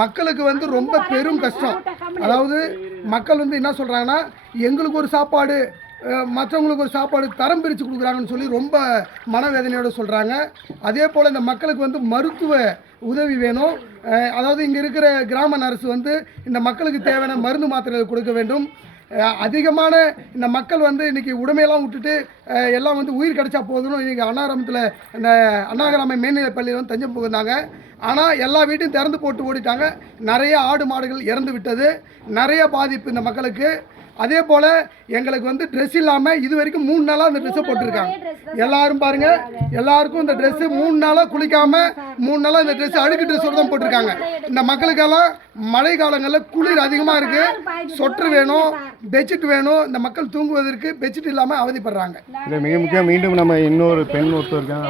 மக்களுக்கு வந்து ரொம்ப பெரும் கஷ்டம். அதாவது மக்கள் வந்து என்ன சொல்கிறாங்கன்னா, எங்களுக்கு ஒரு சாப்பாடு மற்றவங்களுக்கு ஒரு சாப்பாடு தரம் பிரித்து கொடுக்குறாங்கன்னு சொல்லி ரொம்ப மனவேதனையோடு சொல்கிறாங்க. அதே போல் இந்த மக்களுக்கு வந்து மருத்துவ உதவி வேணும். அதாவது இங்கே இருக்கிற கிராம நர்ஸ் வந்து இந்த மக்களுக்கு தேவையான மருந்து மாத்திரைகள் கொடுக்க வேண்டும். அதிகமான இந்த மக்கள் வந்து இன்றைக்கி உடைமையெல்லாம் விட்டுட்டு எல்லாம் வந்து உயிர் கிடச்சா போதும்னு இன்றைக்கி அன்னாரமத்தில் இந்த அண்ணாகிராம மேல்நிலைப் பள்ளியில் வந்து தஞ்சம் புகுந்தாங்க. ஆனால் எல்லா வீட்டையும் திறந்து போட்டு ஓடிட்டாங்க. நிறைய ஆடு மாடுகள் இறந்து விட்டது. நிறைய பாதிப்பு இந்த மக்களுக்கு. அதே போல் எங்களுக்கு வந்து ட்ரெஸ் இல்லாமல் இது வரைக்கும் 3 நாளாக அந்த ட்ரெஸ்ஸை போட்டிருக்காங்க. எல்லாரும் பாருங்கள், எல்லாருக்கும் இந்த ட்ரெஸ்ஸு 3 நாளாக குளிக்காமல் 3 நாளாக இந்த ட்ரெஸ்ஸு அழுக்கு ட்ரெஸ்ஸோடு தான் போட்டிருக்காங்க. இந்த மக்களுக்கெல்லாம் மழை காலங்களில் குளிர் அதிகமாக இருக்குது. சொட்டர் வேணும், பெட்ஷீட் வேணும். இந்த மக்கள் தூங்குவதற்கு பெட்ஷீட் இல்லாமல் அவதிப்படுறாங்க. மிக முக்கியம். மீண்டும் நம்ம இன்னொரு பெண் ஒருத்தர் இருக்காங்க.